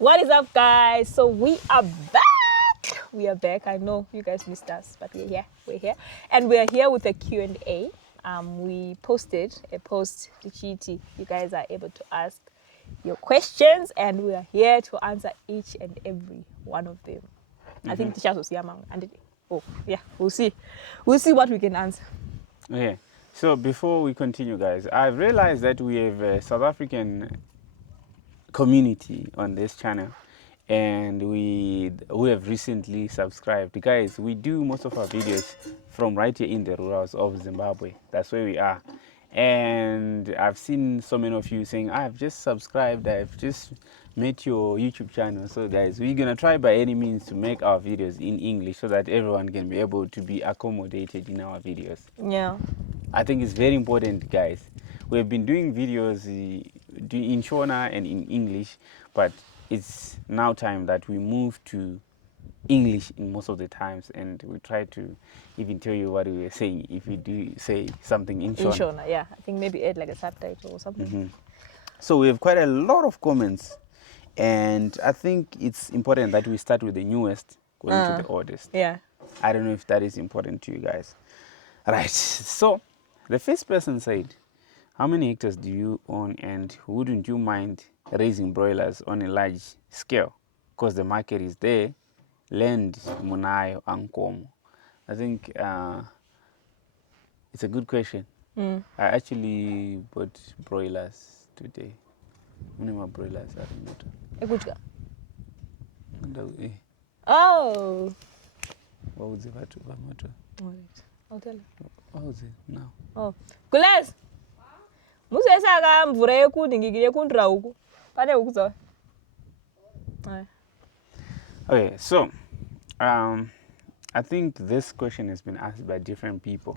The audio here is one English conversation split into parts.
What is up, guys? So we are back. We are back. I know you guys missed us, but we're here. We're here, and we're here with a Q&A. We posted a post to GT. You guys are able to ask your questions, and we are here to answer each and every one of them. I think teachers will see among and oh yeah, we'll see what we can answer. Okay, so before we continue, guys, I've realized that we have a South African community on this channel, and we have recently subscribed. Guys, we do most of our videos from right here in the rurals of Zimbabwe. That's where we are. And I've seen so many of you saying, I've just subscribed, I've just met your YouTube channel. So guys, we're gonna try by any means to make our videos in English so that everyone can be able to be accommodated in our videos. Yeah, I think it's very important, guys. We've been doing videos in Shona and in English, but it's now time that we move to English in most of the times, and we try to even tell you what we were saying if we do say something in Shona. in Shona, yeah. I think maybe add like a subtitle or something. So we have quite a lot of comments, and I think it's important that we start with the newest going to the oldest. Yeah. I don't know if that is important to you guys. Right, so the first person said, how many hectares do you own, and wouldn't you mind raising broilers on a large scale? Because the market is there, land munayo ankomo. I think it's a good question. I actually bought broilers today. How many more broilers are in motor? Oh. What would they to buy motor? Alright. I'll tell you. What was it now? Oh. Gules. Musesaka mvura yekudingikire yekundira uku. Pane ukuzo. Okay, so I think this question has been asked by different people.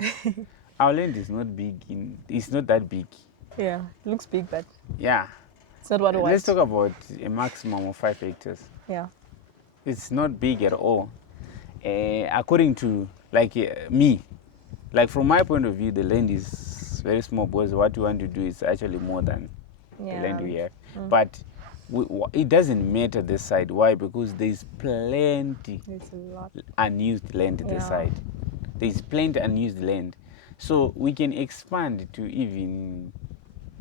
Our land is not big. It's not that big. Yeah, it looks big, but yeah, it's not what it was. Let's talk about a maximum of 5 hectares. Yeah, it's not big at all. According to me, like from my point of view, the land is very small because what you want to do is actually more than the land we have. But it doesn't matter this side. Why? Because there's plenty unused land this side. There's plenty unused land. So we can expand to even,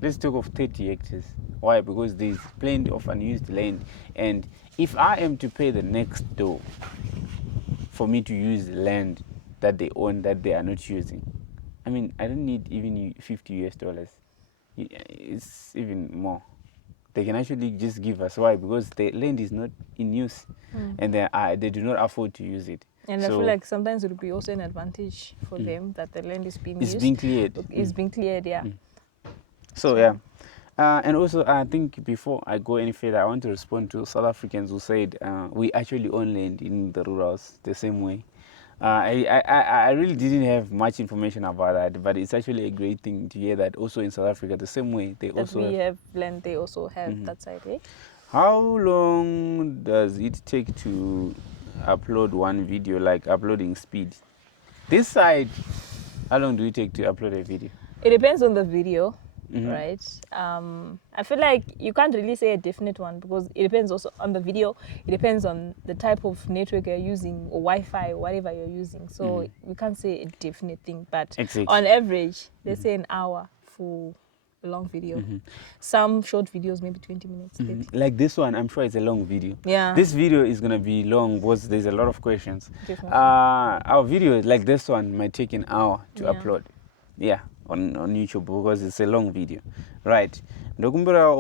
let's talk of 30 hectares. Why? Because there's plenty of unused land. And if I am to pay the next door for me to use land that they own that they are not using, I mean, I don't need even $50. It's even more. They can actually just give us. Why? Because the land is not in use, and they do not afford to use it. And so I feel like sometimes it would be also an advantage for them that the land is being used. It's being cleared. It's being cleared, yeah. So yeah. And also, I think before I go any further, I want to respond to South Africans who said we actually own land in the rurals the same way. I really didn't have much information about that, but it's actually a great thing to hear that also in South Africa, the same way they also have land, they also have that side, eh? How long does it take to upload one video, like uploading speed? This side, how long do it take to upload a video? It depends on the video. Right. I feel like you can't really say a definite one because it depends also on the video. It depends on the type of network you're using or Wi-Fi or whatever you're using. So we can't say a definite thing, but on average, let's say an hour for a long video. Some short videos, maybe 20 minutes. Like this one, I'm sure it's a long video. Yeah. This video is gonna be long because there's a lot of questions. Our video like this one might take an hour to upload. Yeah. On YouTube because it's a long video, right? Ndokumbira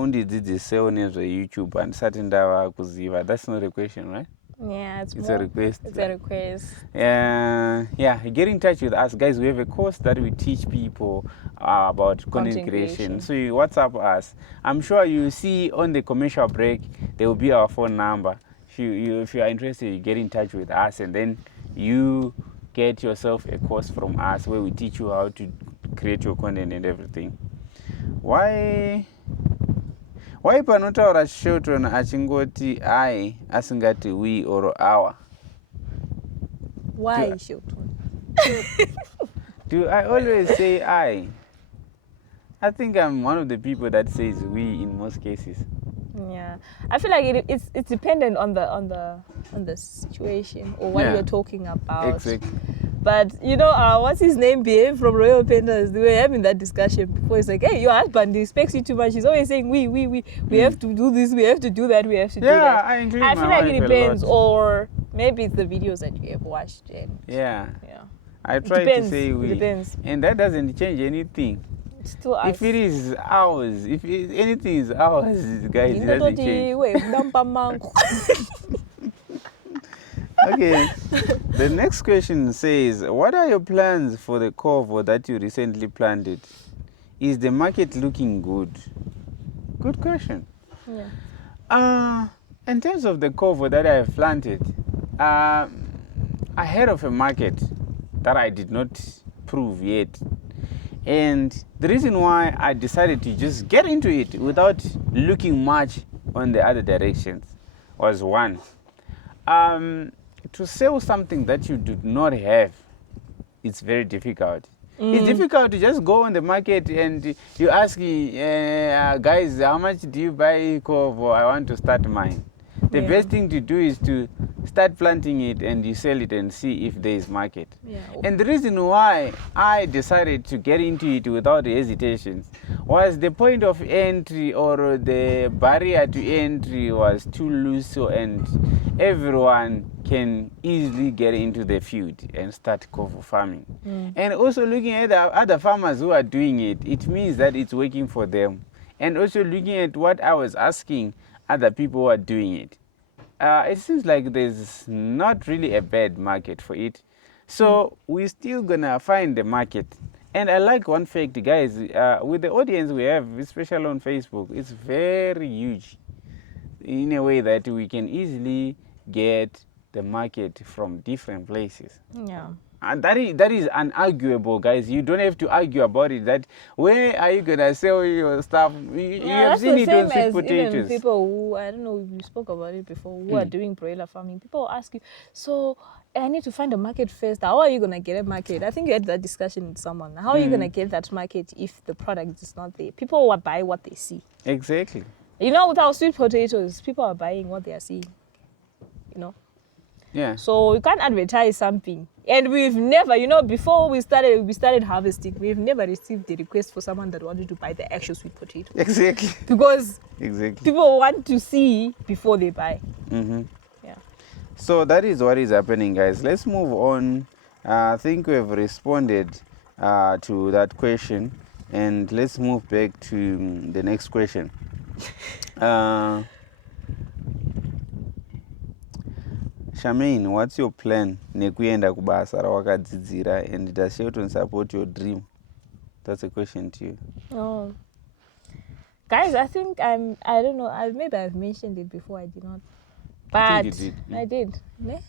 undidzidzisewo nezve-YouTube and certain ndava kuziva. That's not a question, right? Yeah, it's a request. It's a request. Yeah, get in touch with us, guys. We have a course that we teach people about content creation. So you WhatsApp us. I'm sure you see on the commercial break there will be our phone number. If you are interested, you get in touch with us, and then you get yourself a course from us where we teach you how to create your content and everything. Why panotaura Shelton achingoti I asingati we or our? Why Shelton? Do I always say I? I think I'm one of the people that says we in most cases. Yeah, I feel like it's dependent on the situation or what Yeah. you're talking about. Exactly. But what's his name? Behave from Royal Painters. We were having that discussion before. It's like, hey, your husband respects you too much. He's always saying we have to do this, we have to do that, we have to do Yeah, that. I include I my feel like wife it a depends, lot. or maybe it's the videos that you have watched. And Yeah. yeah, I try to depends. say It depends. and that doesn't change anything. It's still us. If it is ours, anything is ours, guys, it doesn't change. Okay. The next question says, what are your plans for the cover that you recently planted? Is the market looking good? Good question. Yeah. In terms of the cover that I have planted, ahead of a market that I did not prove yet. And the reason why I decided to just get into it without looking much on the other directions was one, to sell something that you do not have, it's very difficult. It's difficult to just go on the market and you ask guys, how much do you buy cover? I want to start mine. The best thing to do is to start planting it and you sell it and see if there is market. Yeah. And the reason why I decided to get into it without hesitation was the point of entry, or the barrier to entry was too loose, and everyone can easily get into the field and start cover farming. And also looking at the other farmers who are doing it, it means that it's working for them. And also looking at what I was asking other people who are doing it, it seems like there's not really a bad market for it. So we're still gonna find the market. And I like one fact, guys, with the audience we have, especially on Facebook, it's very huge in a way that we can easily get the market from different places. Yeah. And that is unarguable, guys. You don't have to argue about it. That where are you gonna sell your stuff? You have That's seen the it same on sweet as even potatoes. people who, I don't know, we spoke about it before, who are doing broiler farming. People will ask you, so I need to find a market first. How are you gonna get a market? I think you had that discussion with someone. How are you gonna get that market if the product is not there? People will buy what they see. Exactly. With our sweet potatoes, people are buying what they are seeing. Yeah. So you can't advertise something. And we've never, before we started harvesting, we've never received a request for someone that wanted to buy the actual sweet potato. Exactly. Because Exactly. people want to see before they buy. Yeah. So that is what is happening, guys. Let's move on. I think we have responded to that question, and let's move back to the next question. Charmaine, what's your plan nekuenda kubasa rawakadzidzira, and does Shelton support your dream? That's a question to you. Oh. Guys, I think I don't know, maybe I've mentioned it before, I did not. But I think you did. I did. Ne?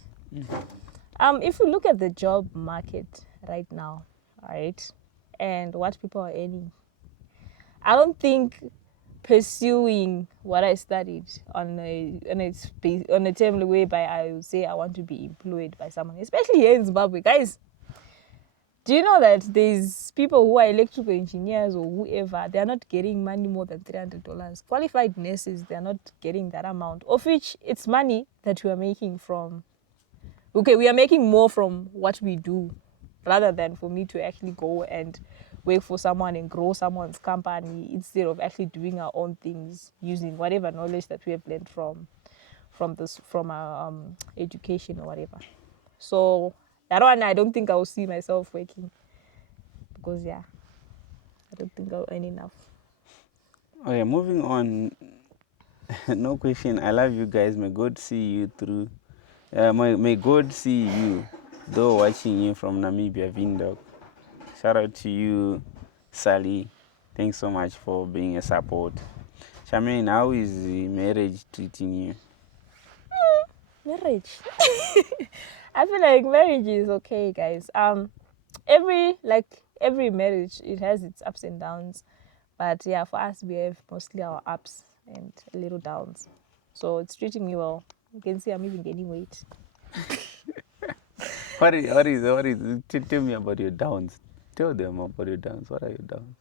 If you look at the job market right now, right, and what people are earning, I don't think pursuing what I studied on a term whereby I would say I want to be employed by someone, especially here in Zimbabwe. Guys, do you know that there's people who are electrical engineers or whoever, they are not getting money more than $300. Qualified nurses, they are not getting that amount, of which it's money that we are making from. Okay, we are making more from what we do rather than for me to actually go and work for someone and grow someone's company instead of actually doing our own things using whatever knowledge that we have learned from our education or whatever. So that one, I don't think I will see myself working because I don't think I'll earn enough. Okay, moving on. No question. I love you guys. May God see you through. May God see you, though watching you from Namibia, Windhoek. Shout out to you, Sally. Thanks so much for being a support. Charmaine, how is the marriage treating you? Marriage. I feel like marriage is okay, guys. Every marriage, it has its ups and downs. But yeah, for us, we have mostly our ups and a little downs. So it's treating me well. You can see I'm even gaining weight. What is tell me about your downs. Tell them about your downs. What are your downs?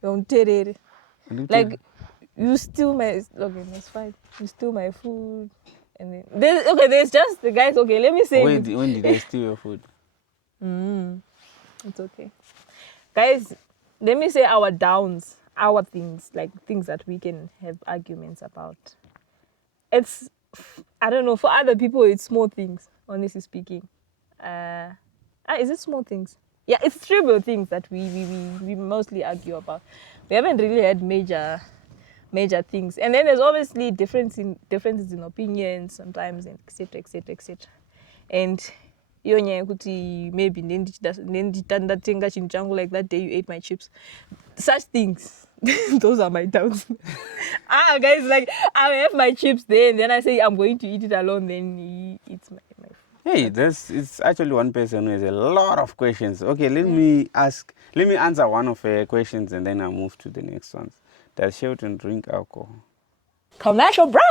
Don't tell it. Like, You steal my, okay, that's fine. You steal my food. And then, there's just the guys, okay, let me say. When did I steal your food? It's okay. Guys, let me say our downs, our things, like things that we can have arguments about. It's, I don't know, for other people, it's small things, honestly speaking. Is it small things? Yeah, it's trivial things that we mostly argue about. We haven't really had major things. And then there's obviously differences in opinions sometimes, and etc, etc, etc. And iyo nyaya yekuti maybe ndatenga chinhu changu like that day you ate my chips, such things. Those are my downs. Guys, like I have my chips there and then I say I'm going to eat it alone, then he eats my food. Hey, it's actually one person who has a lot of questions. Okay, let me answer one of her questions and then I'll move to the next ones. Does Shelton drink alcohol? Commercial break.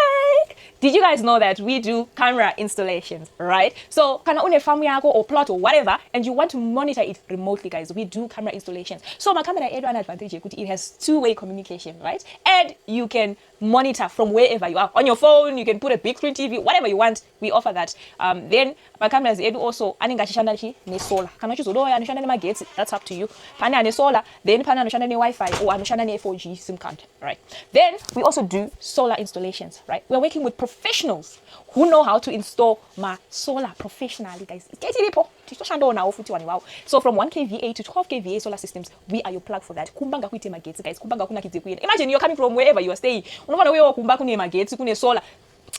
Did you guys know that we do camera installations, right? So kana une farm yako or plot or whatever and you want to monitor it remotely, guys, we do camera installations. So my camera has one advantage, it has two-way communication, right? And you can monitor from wherever you are. On your phone, you can put a big screen TV, whatever you want, we offer that. Then my cameras also aningashishanda ne solar. Kana chizodoya anoshanda ne magetsi, that's up to you. Pana ne solar, then pana anoshanda ne Wi-Fi or anoshanda ne 4G SIM card, right? Then we also do solar installations, right? We're working with professionals who know how to install my solar professionally, guys. So from 1 kVA to 12 kVA solar systems, we are your plug for that. Kumbanga kuite magetsi, guys. Kumbanga kuna kidze. Imagine you're coming from wherever you are staying. Unaona wewe kumba kune magetsi, kune solar.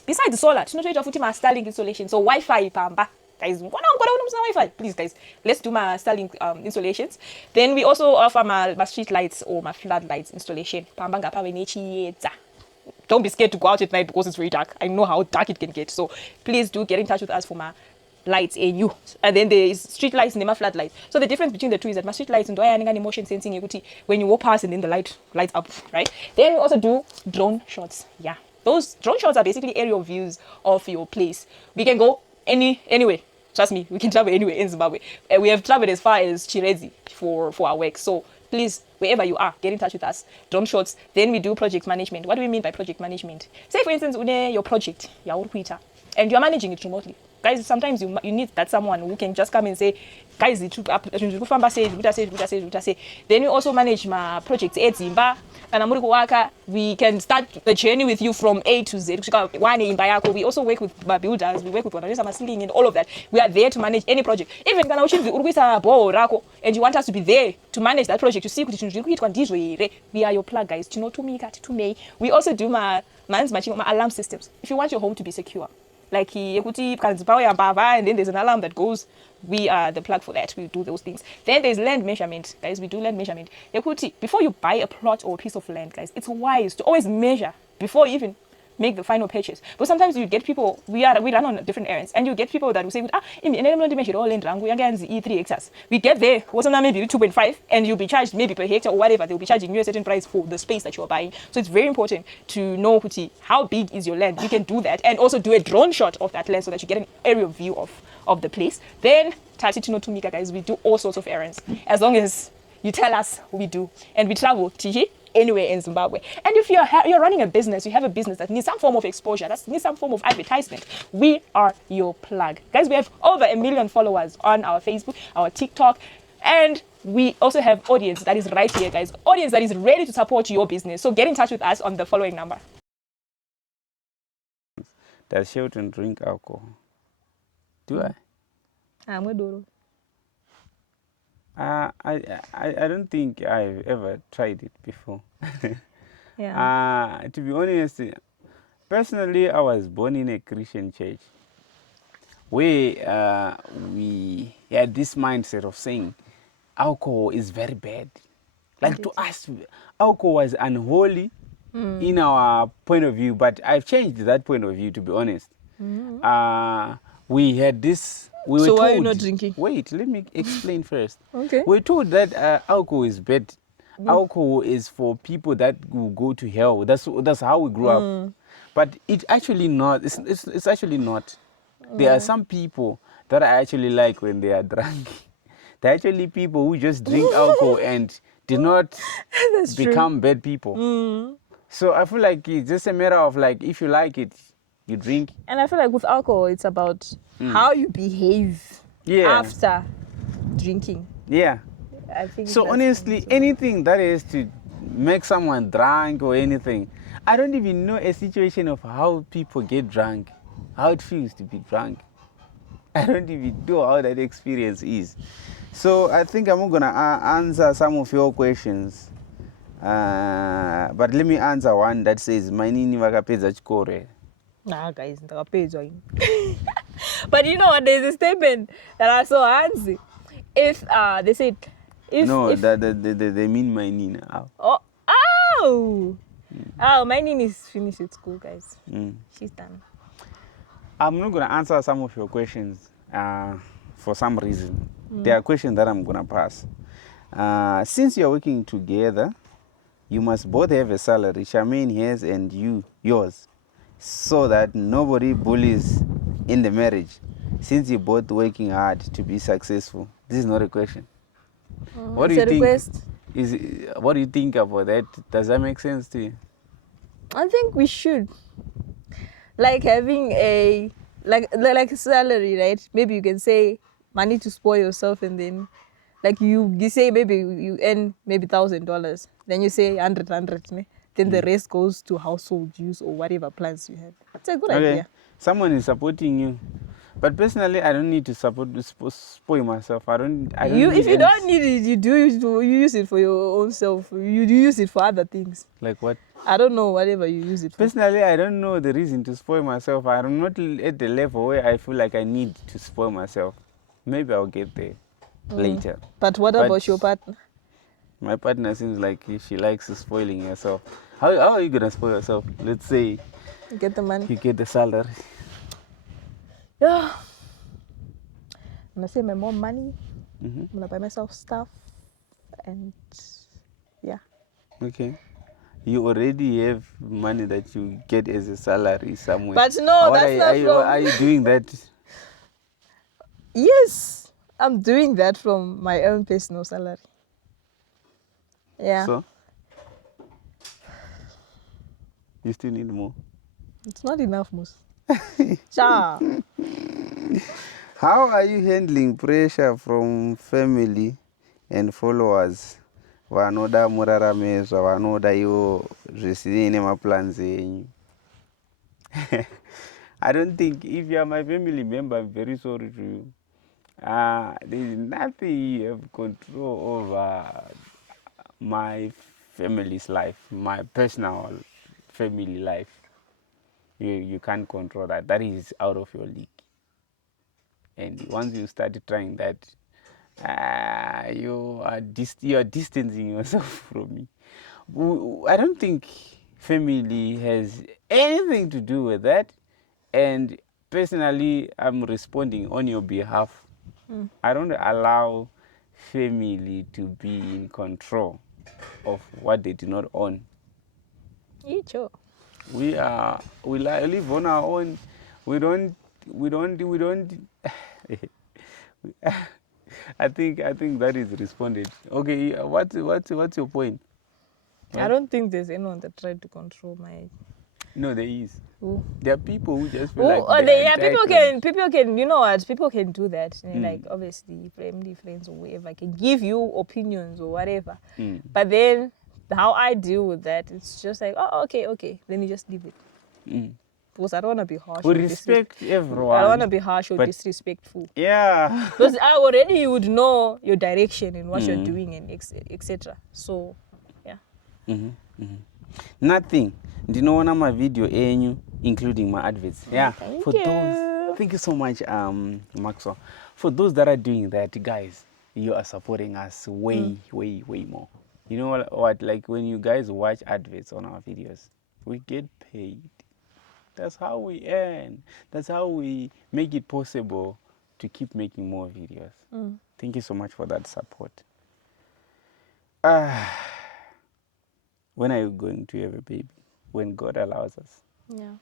Besides the solar, tinotoita futi ma Starlink installation. So Wi-Fi pamba. Guys, Wi-Fi. Please, guys, let's do my Starlink installations. Then we also offer my street lights or my floodlights installation. Pamba ngapa wenechiedza. Don't be scared to go out at night because it's very dark. I know how dark it can get. So please do get in touch with us for my lights and you. And then there is street lights and my floodlights. So the difference between the two is that my street lights and motion sensing when you walk past and then the lights up, right? Then we also do drone shots. Yeah. Those drone shots are basically aerial views of your place. We can go anywhere. Trust me, we can travel anywhere in Zimbabwe. We have traveled as far as Chirezi for our work. So please, wherever you are, get in touch with us. Drone shots. Then we do project management. What do we mean by project management? Say, for instance, your project, and you're managing it remotely. Guys, sometimes you need that someone who can just come and say, guys, then you also manage my project at Zimba. And we can start the journey with you from A to Z. We also work with my builders, we work with ceiling and all of that. We are there to manage any project. Even and you want us to be there to manage that project, to see we are your plug, guys. We also do my alarm systems. If you want your home to be secure, like and then there's an alarm that goes, we are the plug for that. We do those things. Then there's land measurement, guys. We do land measurement. Before you buy a plot or a piece of land, guys, it's wise to always measure before you even make the final purchase. But sometimes you get people, we run on different errands, and you get people that will say, we get there, what's maybe 2.5, and you'll be charged maybe per hectare or whatever. They'll be charging you a certain price for the space that you're buying. So it's very important to know how big is your land. You can do that and also do a drone shot of that land so that you get an aerial view of the place. Then guys, we do all sorts of errands as long as you tell us, we do, and we travel anywhere in Zimbabwe. And if you're running a business, you have a business that needs some form of exposure, that needs some form of advertisement, we are your plug. Guys, we have over 1 million followers on our Facebook, our TikTok, and we also have audience that is right here, guys. Audience that is ready to support your business. So get in touch with us on the following number. Does Shelton drink alcohol? Do I? I'm a Doro. I don't think I've ever tried it before. Yeah. To be honest, personally, I was born in a Christian church where we had this mindset of saying alcohol is very bad. Like to us, alcohol was unholy in our point of view, but I've changed that point of view, to be honest. We had this. We were so told, why are you not drinking? Wait, let me explain first. Okay. We're told that alcohol is bad. Alcohol is for people that will go to hell. That's how we grew up. But it's actually not. It's actually not. There are some people that I actually like when they are drunk. There are actually people who just drink alcohol and did not become bad people. So I feel like it's just a matter of like, if you like it, you drink. And I feel like with alcohol, it's about how you behave after drinking. Yeah. I think So that's honestly, anything that is to make someone drunk or anything, I don't even know a situation of how people get drunk, how it feels to be drunk. I don't even know how that experience is. So I think I'm gonna answer some of your questions. But let me answer one that says, "Mainini vakapedza chikoro." Nah, guys, but you know what? There's a statement that I saw Hansi. If they said, if they mean mainini. oh, my name is finished at school, guys. She's done. I'm not gonna answer some of your questions for some reason. There are questions that I'm gonna pass. Since you're working together, you must both have a salary, Charmaine hers and you yours, so that nobody bullies in the marriage. Since you're both working hard to be successful, this is not a question. What do It's you a think? request. What do you think about that? Does that make sense to you? I think we should, like, having a like a salary, right? Maybe you can say money to spoil yourself, and then like you say maybe you earn maybe $1,000, then you say 100, ne? Then the rest goes to household use or whatever plans you have. It's a good idea. Someone is supporting you, but personally, I don't need to spoil myself. I don't. If you don't need it, you use it for your own self. You use it for other things. Like what? I don't know, whatever you use it for. Personally, I don't know the reason to spoil myself. I'm not at the level where I feel like I need to spoil myself. Maybe I'll get there later. But what about your partner? My partner seems like she likes spoiling herself. How are you gonna spoil yourself? Let's say You get the money. you get the salary. Yeah. I'm gonna save my mom money. I'm gonna buy myself stuff, and yeah. Okay. You already have money that you get as a salary somewhere. But no, What that's not from. are you doing that? Yes, I'm doing that from my own personal salary. Yeah. So you still need more. It's not enough, Mus. Cha. How are you handling pressure from family and followers? Vanoda murarame zvavanoda ivo zvisinei nemaplans enyu. I don't think, if you are my family member, I'm very sorry to you. There's nothing you have control over my family's life, my personal family life. You can't control that. That is out of your league. And once you start trying that, you are distancing yourself from me. I don't think family has anything to do with that. And personally, I'm responding on your behalf. I don't allow family to be in control of what they do not own. Sure. We live on our own. We don't. I think that is responded. Okay, what's your point? I don't think there's anyone that tried to control my. No, there is. Who? There are people who just feel Who? like People can. You know what? People can do that. Like obviously, family, friends, or whatever can give you opinions or whatever. But then, how I deal with that, it's just like, oh, okay. Then you just leave it. Because I don't want to be harsh. We respect everyone. I don't want to be harsh or disrespectful. Yeah. Because I already would know your direction and what you're doing and etc. So, yeah. Nothing. Ndinoona my video enyu, including my adverts. Yeah. Thank you. Thank you so much, Maxwell. For those that are doing that, guys, you are supporting us way more. You know what? Like when you guys watch adverts on our videos, we get paid. That's how we earn. That's how we make it possible to keep making more videos. Thank you so much for that support. When are you going to have a baby? When God allows us. Yeah.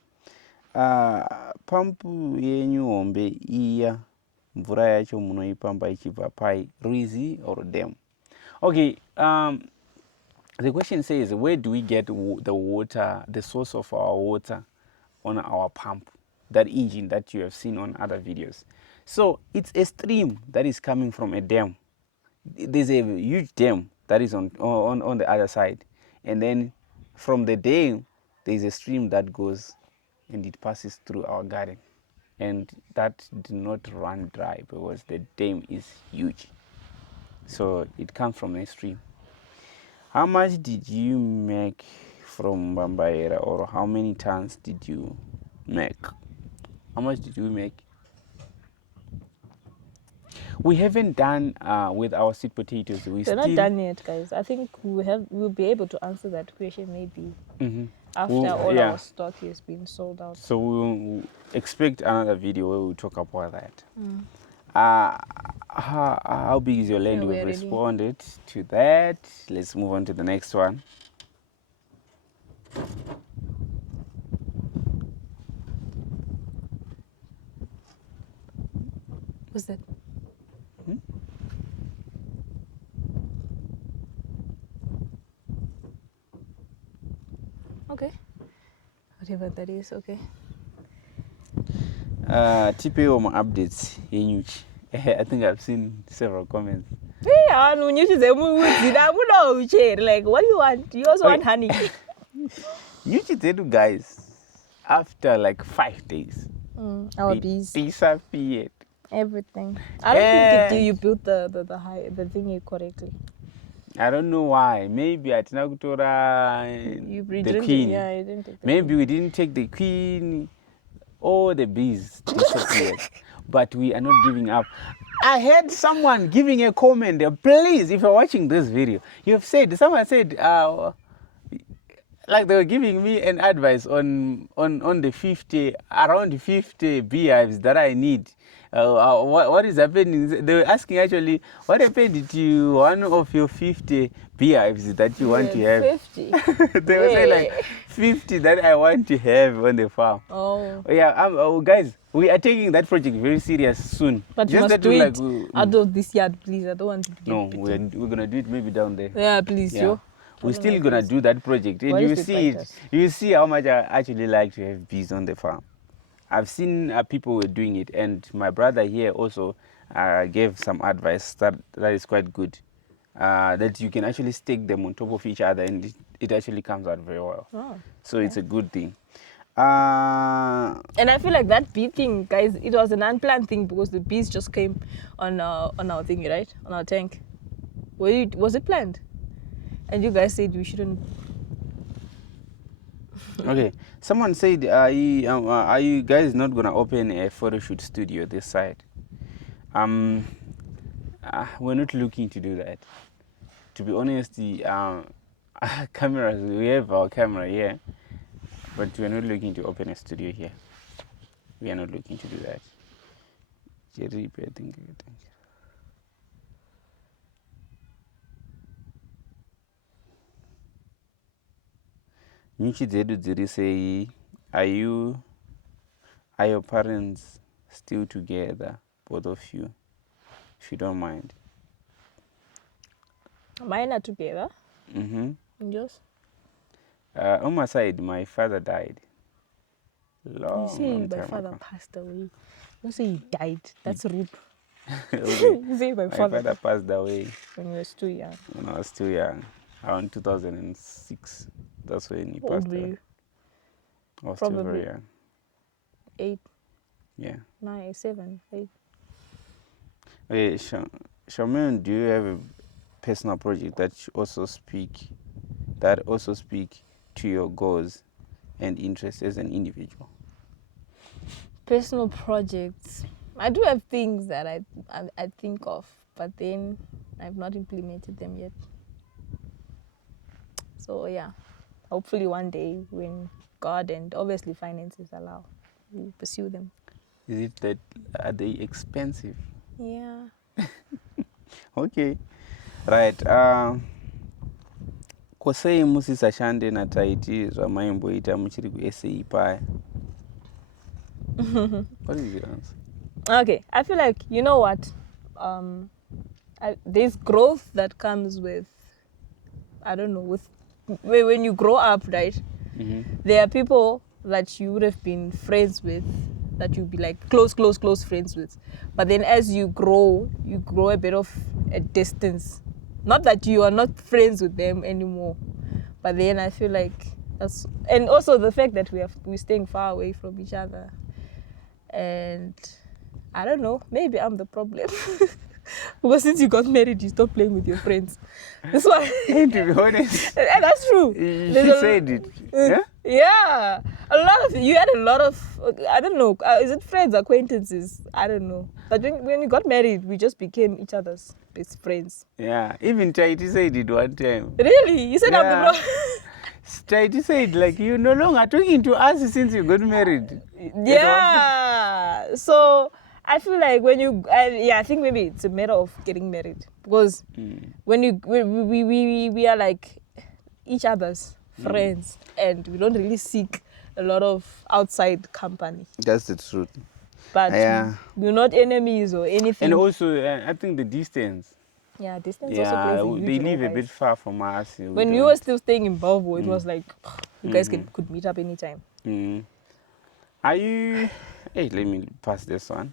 Pampu yenyu hombe iya, mvura yacho munoipamba ichibva pai, Ruizi or dam? Okay, The question says, where do we get the water, the source of our water on our pump? That engine that you have seen on other videos. So it's a stream that is coming from a dam. There's a huge dam that is on the other side. And then from the dam, there's a stream that goes and it passes through our garden. And that did not run dry because the dam is huge. So it comes from a stream. How much did you make from Bambaera, or how many tons did you make? How much did you make? We haven't done with our sweet potatoes. They're not done yet, guys. I think we'll be able to answer that question maybe after all our stock has been sold out. So we'll expect another video where we'll talk about that. How big is your land? Yeah, We've responded to that. Let's move on to the next one. What's that? Okay. Whatever that is, okay. TPO updates. I think I've seen several comments. Yeah, like, what do you want? You also want honey. Guys, after like 5 days, Our bees disappeared. everything. I don't think you built the thingy correctly. I don't know why. Maybe at Nagutora, the queen. Yeah, you didn't take the Maybe we didn't take the queen. All the bees disappeared. But we are not giving up. I heard someone giving a comment there. Please, if you're watching this video, someone said, like they were giving me an advice on the around 50 beehives that I need. What is happening? They were asking actually, what happened to one of your 50 beehives that you want to have? 50? They were saying like 50 that I want to have on the farm. Oh. Yeah, guys, we are taking that project very serious soon. But you must do it out of this yard, please. I don't want to get we're going to do it maybe down there. Yeah, please, yo. We're still going to do that project. And you see it. You see how much I actually like to have bees on the farm. I've seen people were doing it, and my brother here also gave some advice that is quite good. That you can actually stick them on top of each other, and it actually comes out very well. Oh, so it's a good thing. And I feel like that bee thing, guys, it was an unplanned thing because the bees just came on our thingy, right? On our tank. Was it planned? And you guys said we shouldn't. Okay. Someone said, are you guys not gonna open a photo shoot studio this side? We're not looking to do that. To be honest, the cameras, we have our camera here, but we're not looking to open a studio here. We are not looking to do that. Jerry, thank you. Nyuchi Zedu Ziri say, are your parents still together, both of you, if you don't mind? Mine are together. Yours? On my side, my father died. You say my father passed away. You say he died. That's rude. Okay. You say my My father father passed away when you were still young. when I was too young, around 2006. That's when he passed away. I was still very young. 8. Yeah. 9, 7, 8. Okay, Shaman, do you have a personal project that also speak to your goals and interests as an individual? Personal projects. I do have things that I think of, but then I've not implemented them yet. So yeah, hopefully one day when God and obviously finances allow, we'll pursue them. Is it that are they expensive? Yeah. Okay. Right. Kwasei musisashande na taiti zvamaimboita muchiri kuSAE paya. What is your answer? Okay, I feel like, you know what? There's growth that comes with I don't know, when you grow up, right? There are people that you would have been friends with, that you'd be like close friends with. But then as you grow a bit of a distance. Not that you are not friends with them anymore, but then I feel like that's, and also the fact that we're staying far away from each other. And I don't know, maybe I'm the problem. Because since you got married, you stopped playing with your friends. This one. And to be honest, and that's true. she said it. Yeah? Yeah. You had a lot of, I don't know, is it friends, acquaintances? I don't know. But when you got married, we just became each other's best friends. Yeah. Even Chaiti said it one time. Really? You said I'm the problem? Chaiti said, like, you're no longer talking to us since you got married. Yeah. So I feel like when I think maybe it's a matter of getting married, because when we are like each other's friends, and we don't really seek a lot of outside company. That's the truth. But we're not enemies or anything. And also, I think the distance. Yeah, distance also plays a huge they live role, a bit far from us. When you were still staying in Bavo, it was like you guys could meet up anytime. Are you? Hey, let me pass this one.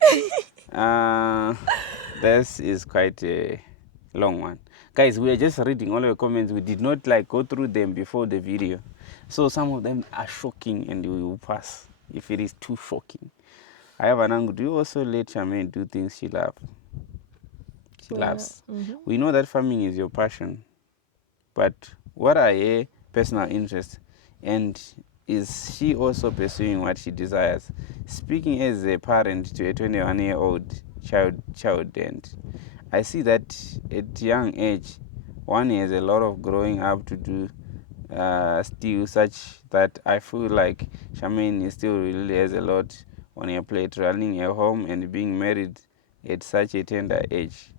This is quite a long one. Guys, we are just reading all your comments. We did not like go through them before the video. So some of them are shocking and we will pass if it is too shocking. However, Nangu, do you also let Charmaine do things she loves? She loves. We know that farming is your passion, but what are her personal interests? And is she also pursuing what she desires? Speaking as a parent to a 21-year-old child, and I see that at young age, one has a lot of growing up to do still, such that I feel like Charmaine is still really has a lot on her plate, running her home and being married at such a tender age.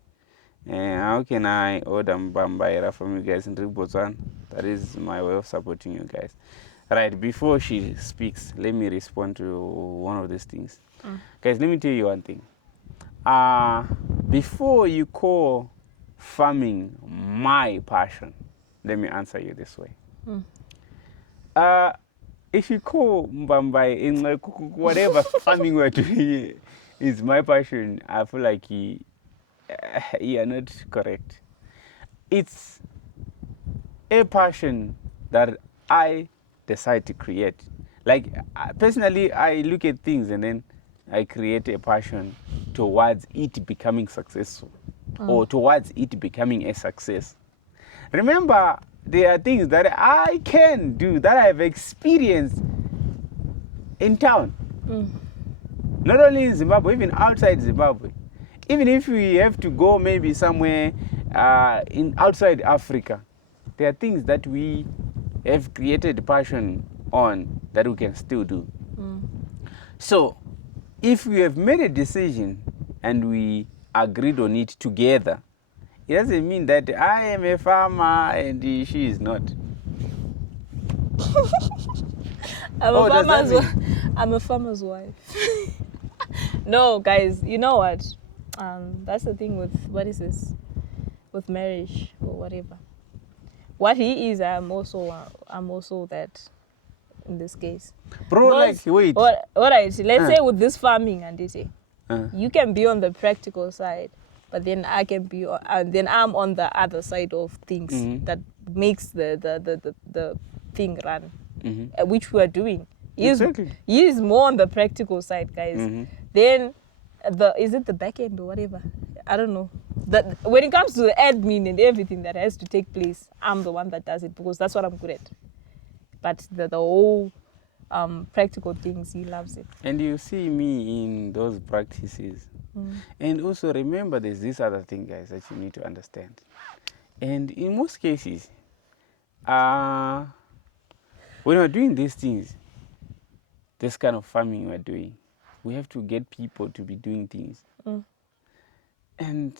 How can I order Mbambaira from you guys in Botswana? That is my way of supporting you guys. Right, before she speaks, let me respond to one of these things. Guys, let me tell you one thing. Before you call farming my passion, let me answer you this way. If you call Mbambai in like whatever farming we're doing is my passion, I feel like you are not correct. It's a passion that I decide to create. Like personally, I look at things and then I create a passion towards it becoming successful or towards it becoming a success. Remember, there are things that I can do that I've experienced in town. Not only in Zimbabwe, even outside Zimbabwe. Even if we have to go maybe somewhere outside Africa, there are things that we have created passion on that we can still do. So, if we have made a decision and we agreed on it together, it doesn't mean that I am a farmer and she is not. I'm a farmer's wife. No, guys, you know what? That's the thing with, what is this? With marriage or whatever. What he is, I'm also that in this case. Bro, like, wait. All right, let's say with this farming, and you can be on the practical side, but then I can be, then I'm on the other side of things that makes the thing run, which we are doing. He is more on the practical side, guys. Then is it the back end or whatever? I don't know. That when it comes to the admin and everything that has to take place, I'm the one that does it because that's what I'm good at. But the whole practical things, he loves it. And you see me in those practices. And also remember, there's this other thing, guys, that you need to understand. And in most cases, when we're doing these things, this kind of farming we're doing, we have to get people to be doing things. And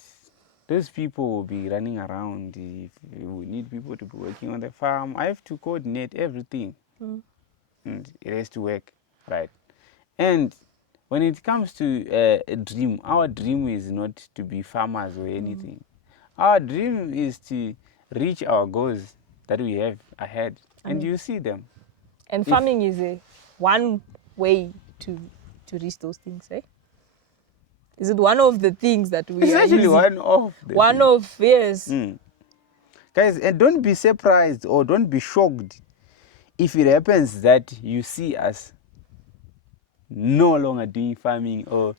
those people will be running around. If we need people to be working on the farm, I have to coordinate everything. And it has to work, right? And when it comes to a dream, our dream is not to be farmers or anything. Our dream is to reach our goals that we have ahead, and you see them. And farming is one way to reach those things, eh? Is it one of the things that we It's are actually using? one of the One things. of, yes. Guys, and don't be surprised or don't be shocked if it happens that you see us no longer doing farming or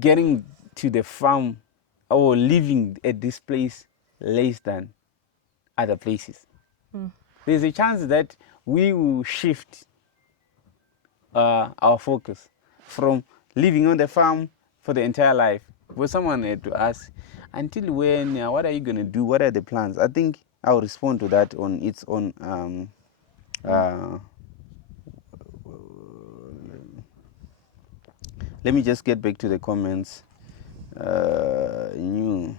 getting to the farm or living at this place less than other places. There's a chance that we will shift our focus from living on the farm for the entire life. But someone had to ask, until when, what are you going to do? What are the plans? I think I'll respond to that on its own. Let me just get back to the comments. New.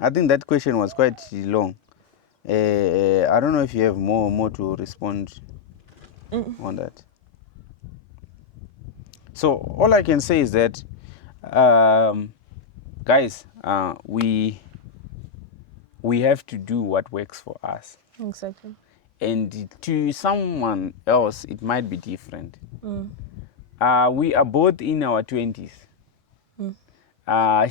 I think that question was quite long. I don't know if you have more to respond on that. So all I can say is that, guys, we have to do what works for us. Exactly. And to someone else, it might be different. We are both in our 20s.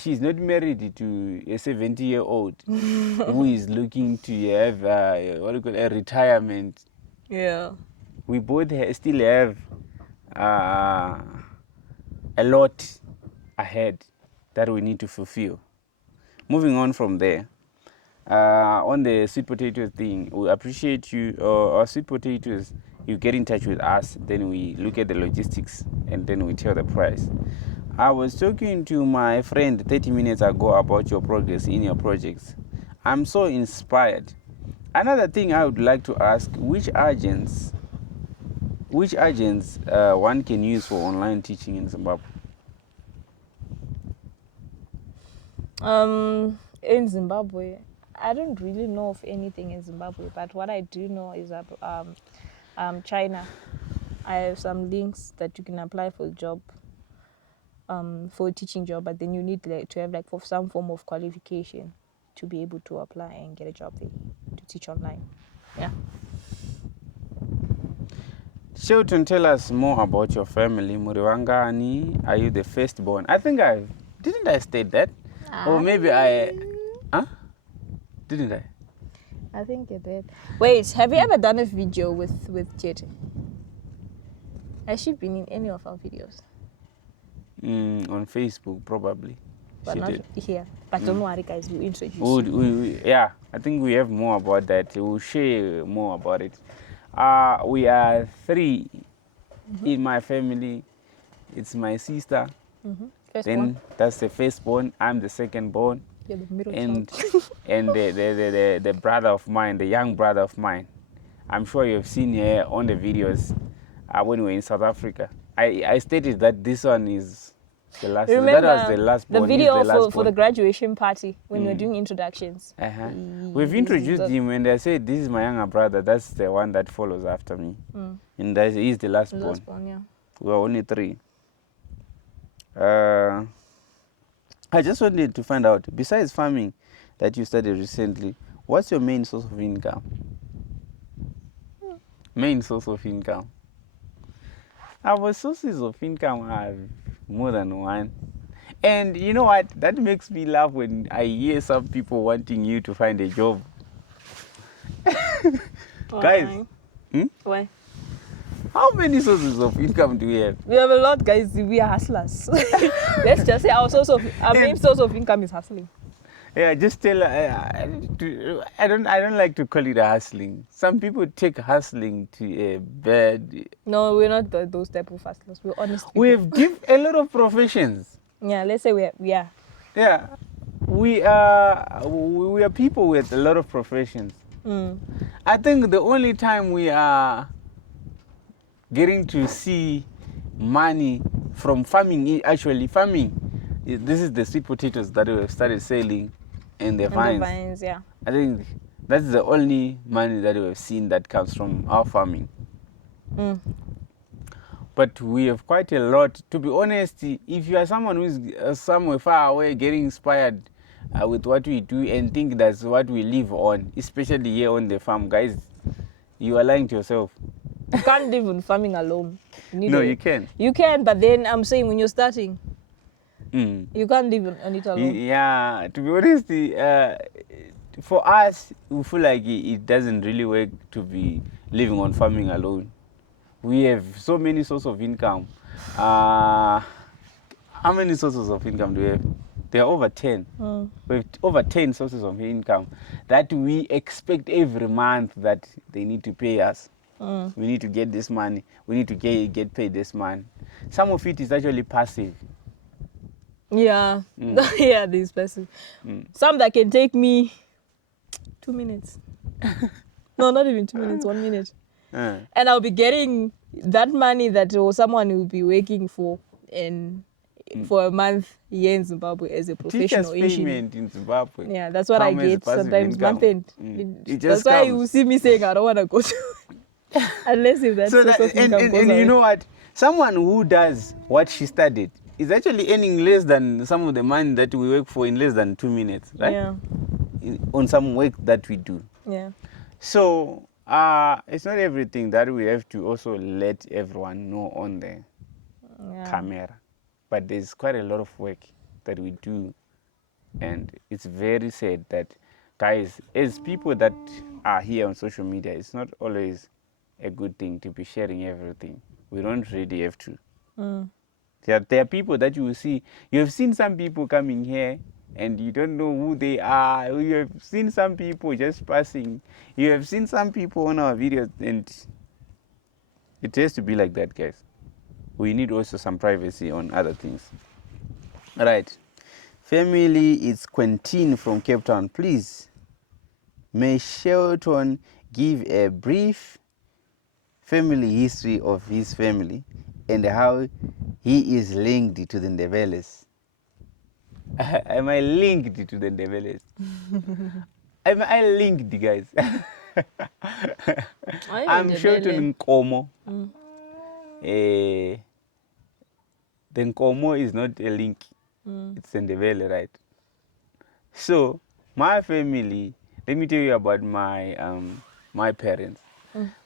She's not married to a 70-year-old who is looking to have a retirement. Yeah. We both still have a lot ahead that we need to fulfill. Moving on from there, on the sweet potato thing, we appreciate you. Our sweet potatoes, you get in touch with us, then we look at the logistics, and then we tell the price. I was talking to my friend 30 minutes ago about your progress in your projects. I'm so inspired. Another thing I would like to ask, which agents one can use for online teaching in Zimbabwe? In Zimbabwe, I don't really know of anything in Zimbabwe, but what I do know is China. I have some links that you can apply for a job, for a teaching job, but then you need to have for some form of qualification to be able to apply and get a job there to teach online. Yeah. Children, tell us more about your family. Muriwangani, are you the firstborn? I think didn't I state that? Or maybe didn't I? I think you did. Wait, have you ever done a video with Jete? Has she been in any of our videos? On Facebook, probably. But she not did. here. But don't worry, guys, we'll introduce you. Yeah, I think we have more about that. We'll share more about it. We are 3 in my family. It's my sister. Then that's the firstborn. I'm the secondborn. You're the middle and child. and the brother of mine, the young brother of mine. I'm sure you've seen her on the videos when we were in South Africa. I stated that this one is the last. Remember that was the last the born. video for the graduation party when we were doing introductions. We've introduced him and I said, this is my younger brother. That's the one that follows after me. And he's the last born. Last born, yeah. We are only 3. I just wanted to find out, besides farming that you studied recently, what's your main source of income? Main source of income. Our sources of income are more than one. And you know what? That makes me laugh when I hear some people wanting you to find a job. Guys. Why? How many sources of income do we have? We have a lot, guys. We are hustlers. Let's just say our main source of income is hustling. Yeah, just tell. I don't like to call it a hustling. Some people take hustling to a bad. No, we're not those type of hustlers. We're honest people. We have give a lot of professions. Yeah, let's say we are. Yeah, we are people with a lot of professions. I think the only time we are getting to see money from farming, this is the sweet potatoes that we have started selling in the vines. The vines, yeah. I think that's the only money that we have seen that comes from our farming. But we have quite a lot. To be honest, if you are someone who is somewhere far away getting inspired with what we do and think that's what we live on, especially here on the farm. Guys, you are lying to yourself. You can't live on farming alone. No, you can. You can, but then I'm saying when you're starting, you can't live on it alone. Yeah, to be honest, for us, we feel like it doesn't really work to be living on farming alone. We have so many sources of income. How many sources of income do we have? There are over 10. We have over 10 sources of income that we expect every month that they need to pay us. We need to get this money. We need to get paid this month. Some of it is actually passive. Yeah, yeah, this person. Some that can take me 2 minutes. No, not even 2 minutes, 1 minute. And I'll be getting that money that someone will be working for for a month here in Zimbabwe as a professional Teachers' payment in Zimbabwe. Yeah, that's what I get sometimes income. month end. It That's just why comes. you see me saying I don't want to go to unless if that source of income goes and away. you know what? Someone who does what she studied is actually earning less than some of the money that we work for in less than 2 minutes, right? Yeah. On some work that we do. Yeah. So it's not everything that we have to also let everyone know on the camera, but there's quite a lot of work that we do, and it's very sad that, guys, as people that are here on social media, it's not always a good thing to be sharing everything. We don't really have to. There are people that you will see. You have seen some people coming here and you don't know who they are. You have seen some people just passing. You have seen some people on our videos, and it has to be like that, guys. We need also some privacy on other things. All right. Family, it's Quentin from Cape Town. Please, may Shelton give a brief family history of his family and how he is linked to the Ndebeles. Am I linked to the Ndebeles? Am I linked, guys? I'm Shelton Nkomo. The Nkomo is not a link. It's Ndebele, right? So, my family, let me tell you about my my parents.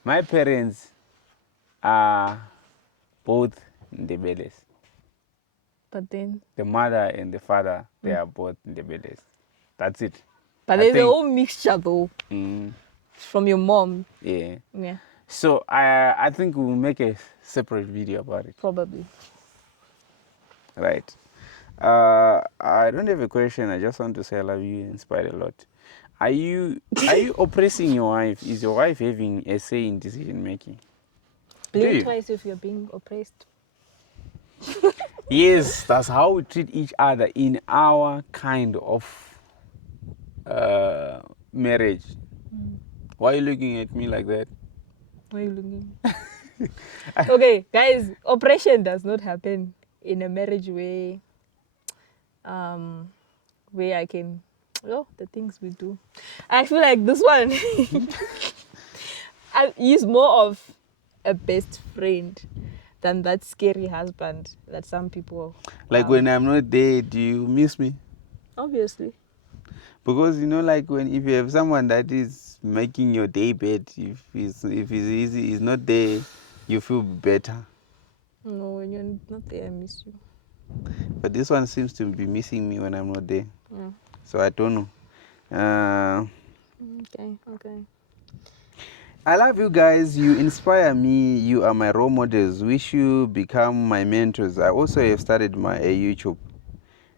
My parents are both Ndebeles. But then The mother and the father, they are both Ndebeles. That's it. But there's a whole mixture though. From your mom. Yeah. Yeah. So I think we'll make a separate video about it. Probably. Right. I don't have a question. I just want to say I love you. Inspired a lot. Are you oppressing your wife? Is your wife having a say in decision making? Blink twice if you're being oppressed. Yes, that's how we treat each other in our kind of marriage. Why are you looking at me like that? Why are you looking? Okay, guys, oppression does not happen in a marriage where I can, the things we do. I feel like this one he's more of a best friend than that scary husband that some people like when I'm not there, do you miss me? Obviously. Because like if you have someone that is making your day bad, if he's not there, you feel better. No, when you're not there, I miss you. But this one seems to be missing me when I'm not there. Yeah. So I don't know. Okay. I love you guys. You inspire me. You are my role models. Wish you become my mentors. I also have started my YouTube.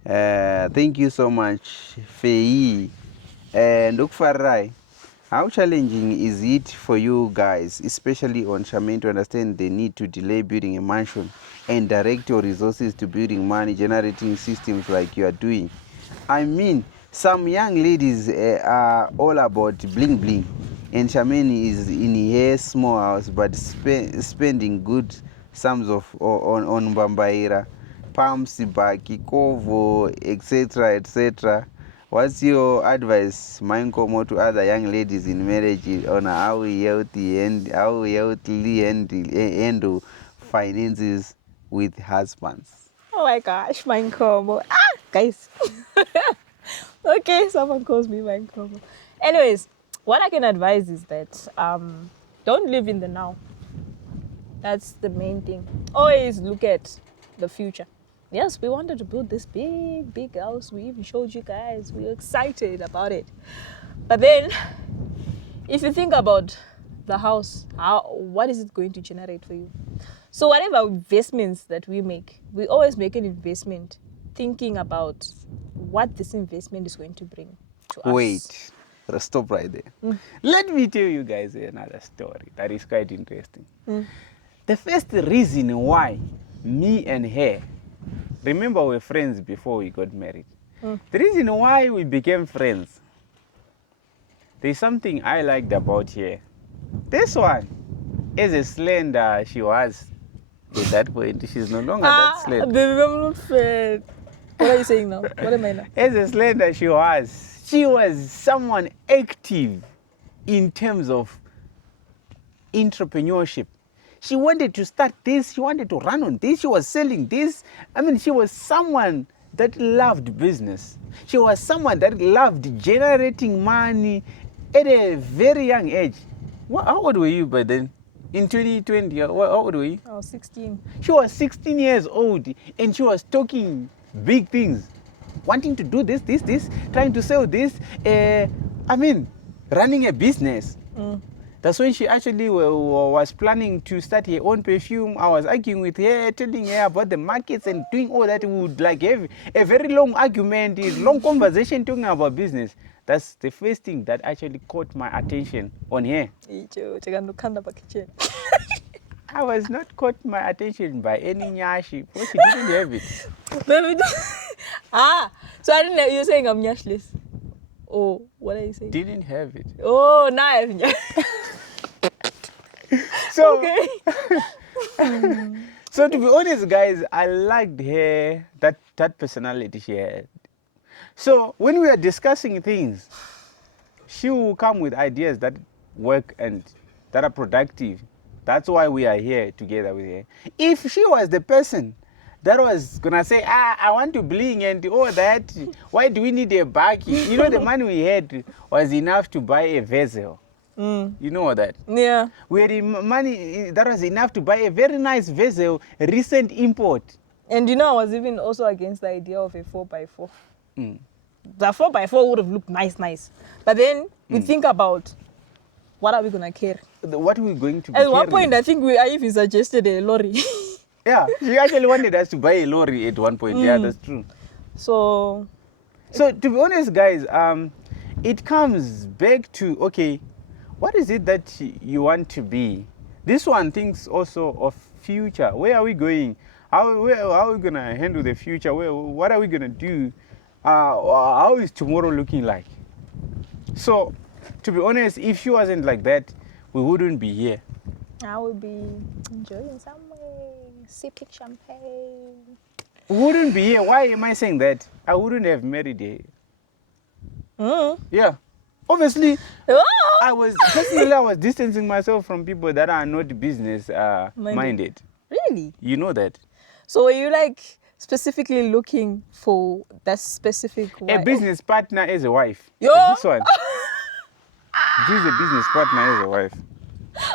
Thank you so much, Fei. And Ukfarai, how challenging is it for you guys, especially on Charmaine, to understand the need to delay building a mansion and direct your resources to building money generating systems like you are doing? I mean, some young ladies are all about bling bling, and Charmaine is in her small house but spending good sums on Bambaira, Pamsi, Baki, Kovo, etc. etc. What's your advice, Mainkomo, to other young ladies in marriage on how healthily handle finances with husbands? Oh my gosh, Mainkomo. Guys. Okay, someone calls me mind coma. Anyways, what I can advise is that don't live in the now. That's the main thing. Always look at the future. Yes, we wanted to build this big house. We even showed you guys. We were excited about it. But then, if you think about the house, what is it going to generate for you? So whatever investments that we make, we always make an investment thinking about what this investment is going to bring to us. Wait, let's stop right there. Let me tell you guys another story that is quite interesting. The first reason why me and her, remember we were friends before we got married. The reason why we became friends, there's something I liked about her. This one, as a slender she was at that point, she's no longer that slender. Baby, I'm not fair. What are you saying now? What am I now? As a slender she was someone active in terms of entrepreneurship. She wanted to start this, she wanted to run on this, she was selling this. I mean, she was someone that loved business. She was someone that loved generating money at a very young age. How old were you by then? In 2020, how old were you? I was 16. She was 16 years old and she was talking big things. Wanting to do this, trying to sell this. Running a business. That's when she actually was planning to start her own perfume. I was arguing with her, telling her about the markets and doing all that. We would like have a very long argument, a long conversation talking about business. That's the first thing that actually caught my attention on her. I was not caught my attention by any nyashi, because she didn't have it. So I didn't know you're saying I'm nyashless. Oh, what are you saying? Didn't have it. Oh, now I have So, okay. So to be honest, guys, I liked her, that personality she had. So when we are discussing things, she will come with ideas that work and that are productive. That's why we are here together with her. If she was the person that was gonna say, I want to bling and all that, why do we need a bucket? You know, the money we had was enough to buy a vessel. You know that? Yeah. We had money that was enough to buy a very nice vessel, recent import. And you know, I was even also against the idea of a 4x4. The 4x4 would have looked nice. But then we think about, what are we going to carry? What are we going to be At one carrying? point, I think I even suggested a lorry. Yeah, she actually wanted us to buy a lorry at one point. Yeah, that's true. So to be honest, guys, it comes back to, okay, what is it that you want to be? This one thinks also of future. Where are we going? How are we going to handle the future? What are we going to do? How is tomorrow looking like? So, to be honest, if she wasn't like that, we wouldn't be here. I would be enjoying somewhere, sipping champagne. We wouldn't be here. Why am I saying that? I wouldn't have married her. Yeah. Obviously, I was distancing myself from people that are not business minded. Really? You know that. So were you like specifically looking for that specific wife? A business partner as a wife. Yo! This one. She's a business partner as a wife.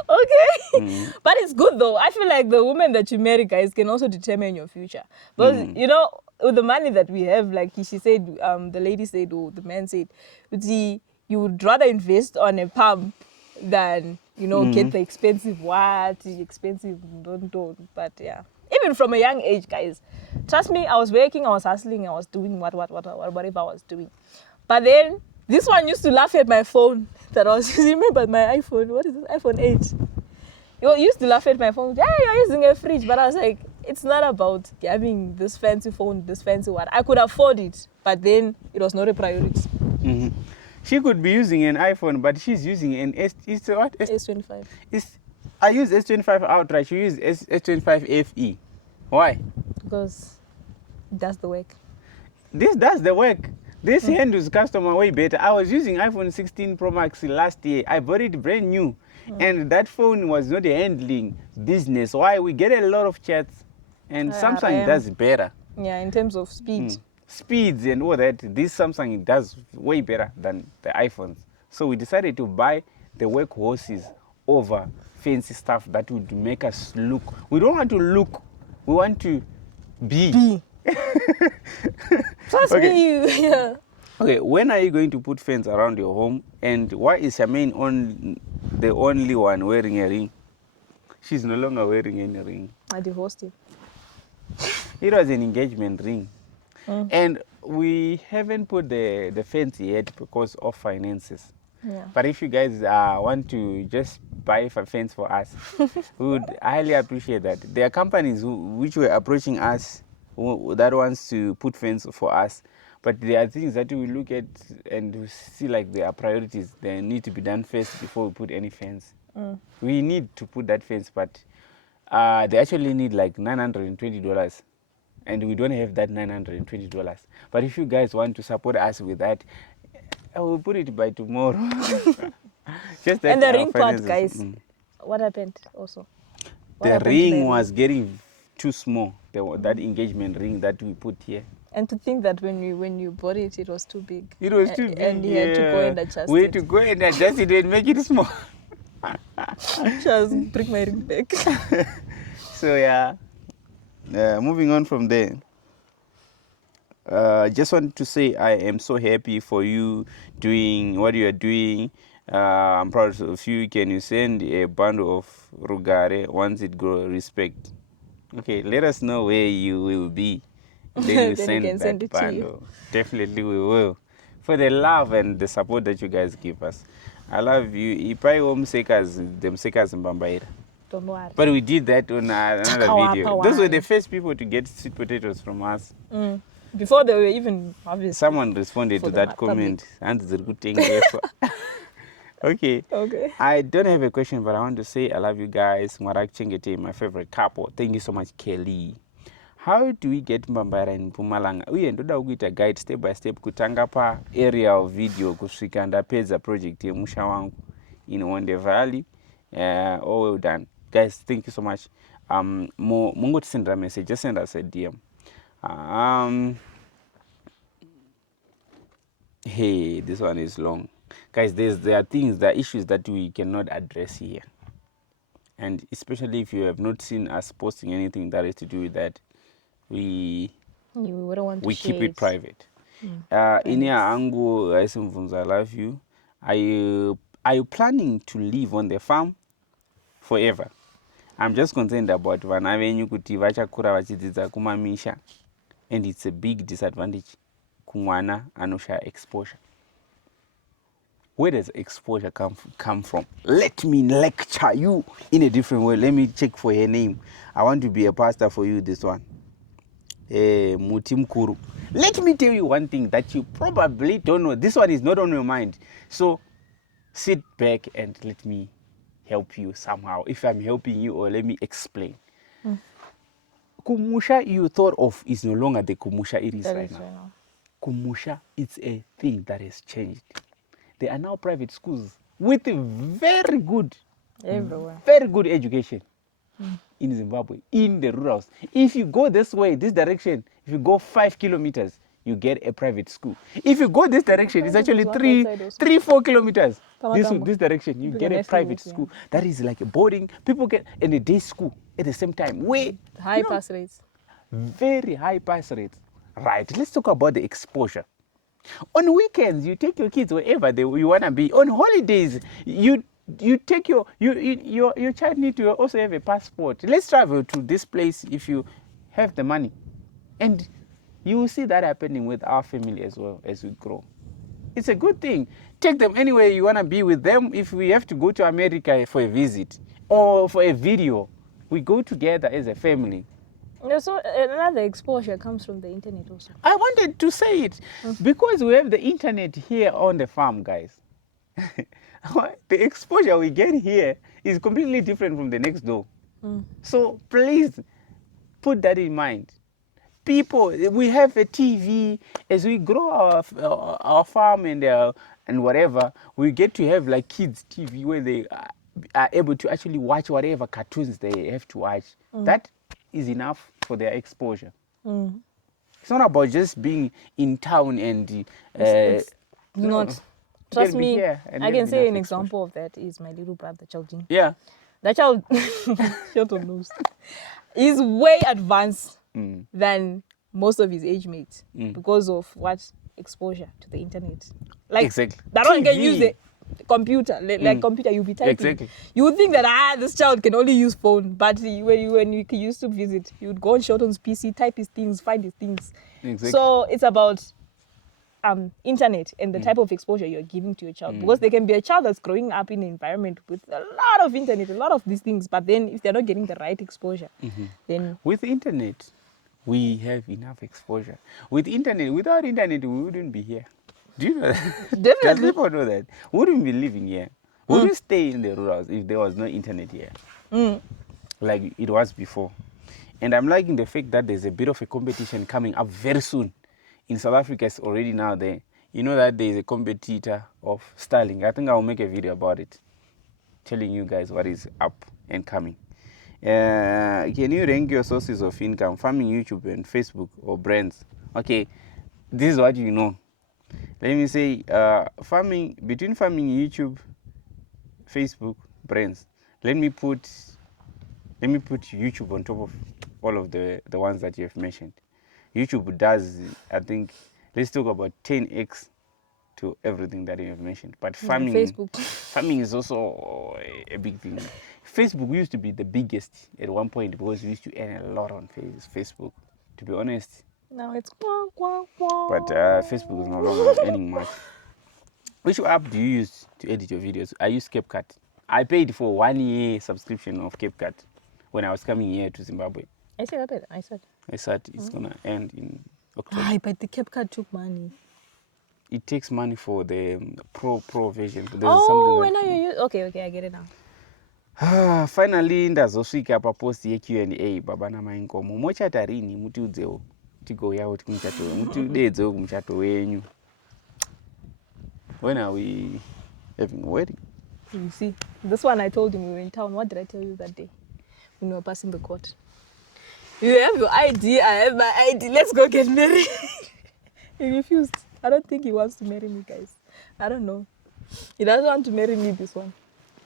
Okay. But it's good though. I feel like the woman that you marry, guys, can also determine your future. Because, you know, with the money that we have, like she said, the lady said, or the man said, you would rather invest on a pump than, you know, get the expensive expensive don't. But yeah. Even from a young age, guys, trust me, I was working, I was hustling, I was doing whatever I was doing. But then this one used to laugh at my phone that I was using. Remember my iPhone? What is this? iPhone 8. You used to laugh at my phone. Yeah, you're using a fridge. But I was like, it's not about having this fancy phone, this fancy one. I could afford it, but then it was not a priority. She could be using an iPhone, but she's using an S25. I use S25 outright. She uses S25 FE. Why? Because it does the work. This does the work. This handles customer way better. I was using iPhone 16 Pro Max last year. I bought it brand new. And that phone was not handling business. Why? We get a lot of chats. And Samsung does better. Yeah, in terms of speed. speeds and all that, this Samsung does way better than the iPhones. So we decided to buy the workhorses over fancy stuff that would make us look. We don't want to look, we want to be. Plus Okay. me, yeah. Okay, when are you going to put fence around your home? And why is Charmaine the only one wearing a ring? She's no longer wearing any ring. I divorced him. It was an engagement ring. And we haven't put the fence yet because of finances. Yeah. But if you guys want to just buy a fence for us, we would highly appreciate that. There are companies which were approaching us that wants to put fence for us. But there are things that we look at and we see like there are priorities. They need to be done first before we put any fence. We need to put that fence, but they actually need like $920. And we don't have that $920. But if you guys want to support us with that, I will put it by tomorrow. Just that And the our ring part, finances- guys. What happened also? What The happened to ring was getting too small. That engagement ring that we put here. And to think that when you bought it, it was too big. It was too big. And you had to go and adjust We it. had to go and adjust it and make it small. Just bring my ring back. So yeah, moving on from there. Just wanted to say I am so happy for you doing what you are doing. I'm proud of you. Can you send a bundle of rugare once it grows? Respect. Okay, let us know where you will be. Then we Then we send can that send it to you. bundle. Definitely we will. For the love and the support that you guys give us. I love you. Ipai omsekas, them sekas mbambaira. Don't worry. But we did that on another Chakawa video. power. Those were the first people to get sweet potatoes from us. Before they were even obvious. Someone responded For to the that public. comment. And they're good thing therefore. Okay. Okay. I don't have a question, but I want to say I love you guys. Mwarak Chengete, my favorite couple. Thank you so much, Kelly. How do we get Mbambara in Mpumalanga? We ndoda kuita guide step by step kutanga pa area of video kusvika ndapedza project yemusha wangu in Wonde Valley. All well done. Guys, thank you so much. Mungotisendera message, just send us a DM. Hey, this one is long. Guys, there are things, there are issues that we cannot address here. And especially if you have not seen us posting anything that has to do with that, we wouldn't want to keep share it private. Inia Angu, I love you. Are you planning to live on the farm forever? I'm just concerned about vana venyu kuti vachakura vachidzidza kumamisha, and it's a big disadvantage kumwana anosha exposure. Where does exposure come from? Let me lecture you in a different way. Let me check for her name. I want to be a pastor for you, this one. Mutimkuru. Let me tell you one thing that you probably don't know. This one is not on your mind. So sit back and let me help you somehow. If I'm helping you, or let me explain. Kumusha you thought of is no longer the Kumusha it is right now. Kumusha, it's a thing that has changed. There are now private schools with very good education in Zimbabwe, in the rurals. If you go this way, this direction, if you go 5 kilometers, you get a private school. If you go this direction, it's actually 4 kilometers. This direction, you get a private school. That is like a boarding. People get in a day school at the same time. High pass rates. Very high pass rates. Right, let's talk about the exposure. On weekends, you take your kids wherever you want to be. On holidays, you take your child need to also have a passport. Let's travel to this place if you have the money. And you will see that happening with our family as well as we grow. It's a good thing. Take them anywhere you want to be with them. If we have to go to America for a visit or for a video, we go together as a family. So another exposure comes from the internet also. I wanted to say it because we have the internet here on the farm, guys. The exposure we get here is completely different from the next door. So please put that in mind. People, we have a TV. As we grow our farm and whatever, we get to have like kids TV where they are able to actually watch whatever cartoons they have to watch. That is enough for their exposure. It's not about just being in town and It's no, not. you Trust can be me, here and I have can say enough an exposure. example of that is my little brother, Chaldin. Yeah. That child, Shelton knows, is way advanced Mm. than most of his age mates because of what exposure to the internet. Like Exactly. that one can use TV. the computer, like computer. You'll be typing. Exactly. You would think that this child can only use phone, but when you used to visit, you would go on Shelton's PC, type his things, find his things. Exactly. So it's about internet and the type of exposure you're giving to your child, because there can be a child that's growing up in an environment with a lot of internet, a lot of these things, but then if they're not getting the right exposure, then With the internet, we have enough exposure. With internet, without internet, we wouldn't be here. Do you know that? Does definitely. people know that? We wouldn't be living here. Would you stay in the rurals if there was no internet here? Like it was before. And I'm liking the fact that there's a bit of a competition coming up very soon. In South Africa, it's already now there. You know that there's a competitor of Starlink. I think I'll make a video about it, telling you guys what is up and coming. Can you rank your sources of income? Farming, YouTube, and Facebook, or brands? Okay, this is what you know. Let me say, farming, between farming, YouTube, Facebook, brands. Let me put YouTube on top of all of the ones that you have mentioned. YouTube does, I think, let's talk about 10x to everything that you have mentioned. But farming, Facebook. farming is also a big thing. Facebook used to be the biggest at one point because we used to earn a lot on Facebook, to be honest. Now it's quack, quack, quack. But Facebook is no longer earning much. Which app do you use to edit your videos? I use CapCut. I paid for 1 year subscription of CapCut when I was coming here to Zimbabwe. I said. I said it's gonna end in October. Aye, but the CapCut took money. It takes money for the pro version. There's Oh, something when that, are you? Okay, I get it now. finally ndazosvika papost yeQ&A baba namaingomo mochata rini mutiudzewo tigouyawo mutiudedzewo kumuchato wenyu. When are we having a wedding? You see, this one I told him we were in town. What did I tell you that day when we were passing the court? You have your ID, I have my ID. Let's go get married. He refused. I don't think he wants to marry me, guys. I don't know. He doesn't want to marry me this one.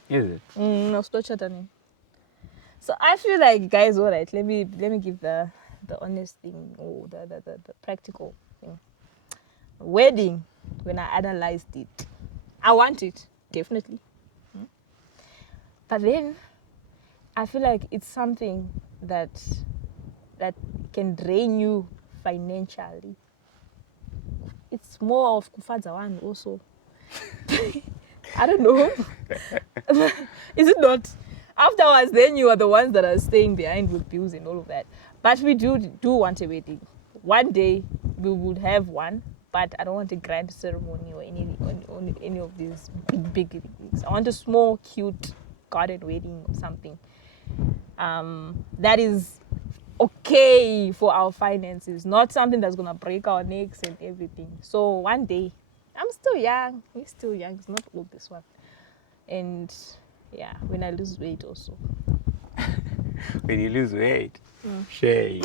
Is it? No, stop chatting. So I feel like, guys, all right. Let me give the honest thing, or the practical thing. Wedding, when I analyzed it, I want it, definitely. But then I feel like it's something that can drain you financially. It's more of kufadza one also. I don't know. Is it not? Afterwards, then you are the ones that are staying behind with bills and all of that. But we do want a wedding. One day we would have one, but I don't want a grand ceremony or any of these big things. I want a small, cute garden wedding or something. That is okay for our finances, not something that's gonna break our necks and everything. So one day, I'm still young. He's still young. It's not old, this one. And yeah, when I lose weight also. When you lose weight, shame.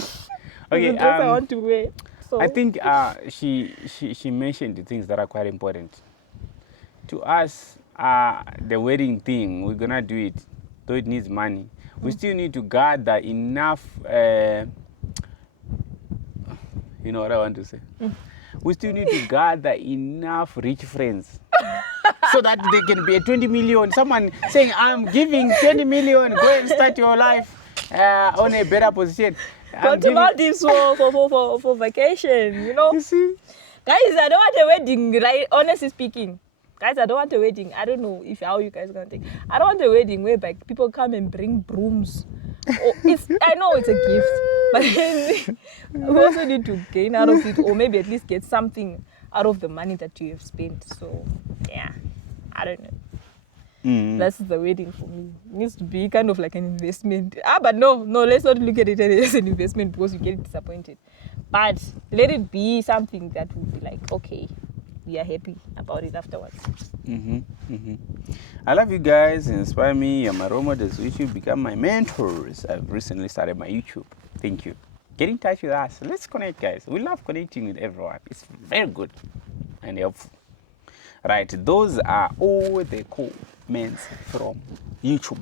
Okay, I want to wear. So I think she mentioned the things that are quite important to us. The wedding thing, we're gonna do it, though it needs money. We still need to gather enough. You know what I want to say? We still need to gather enough rich friends so that there can be a 20 million. Someone saying, I'm giving 20 million, go and start your life on a better position. go to Maldives for vacation, you know. You see? Guys, I don't want a wedding, right? Honestly speaking. Guys, I don't want a wedding. I don't know how you guys are going to take. I don't want a wedding whereby people come and bring brooms. I know it's a gift, but we also need to gain out of it, or maybe at least get something out of the money that you have spent. So, yeah, I don't know. That's the wedding for me. It needs to be kind of like an investment. But no, let's not look at it as an investment because you get disappointed. But let it be something that will be like, okay, we are happy about it afterwards. I love you guys. Inspire me. You're my role models. YouTube. Become my mentors. I've recently started my YouTube. Thank you. Get in touch with us. Let's connect, guys. We love connecting with everyone. It's very good and helpful. Right, those are all the comments from YouTube.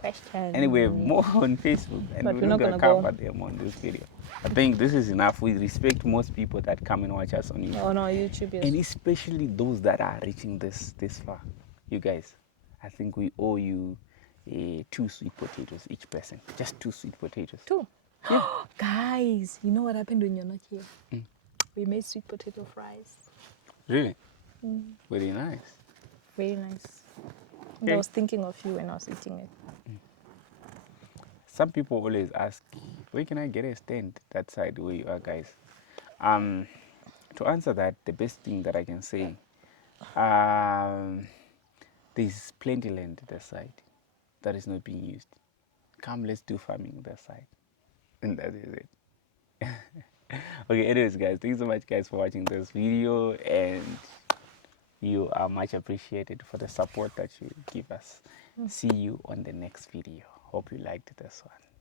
Question. Anyway, more on Facebook, and But we're we're not not going to gonna cover them on this video. I think this is enough. We respect most people that come and watch us on YouTube. On our YouTube, yes. And especially those that are reaching this far. You guys, I think we owe you 2 sweet potatoes each person. Just 2 sweet potatoes. 2. Yeah. Guys, you know what happened when you're not here? We made sweet potato fries. Really? Very nice. Very nice. And Okay. I was thinking of you when I was eating it. Some people always ask, where can I get a stand that side where you are, guys? To answer that, the best thing that I can say, there's plenty land that side that is not being used. Come, let's do farming that side. And that is it. Okay, anyways, guys, thank you so much, guys, for watching this video, and you are much appreciated for the support that you give us. See you on the next video. Hope you liked this one.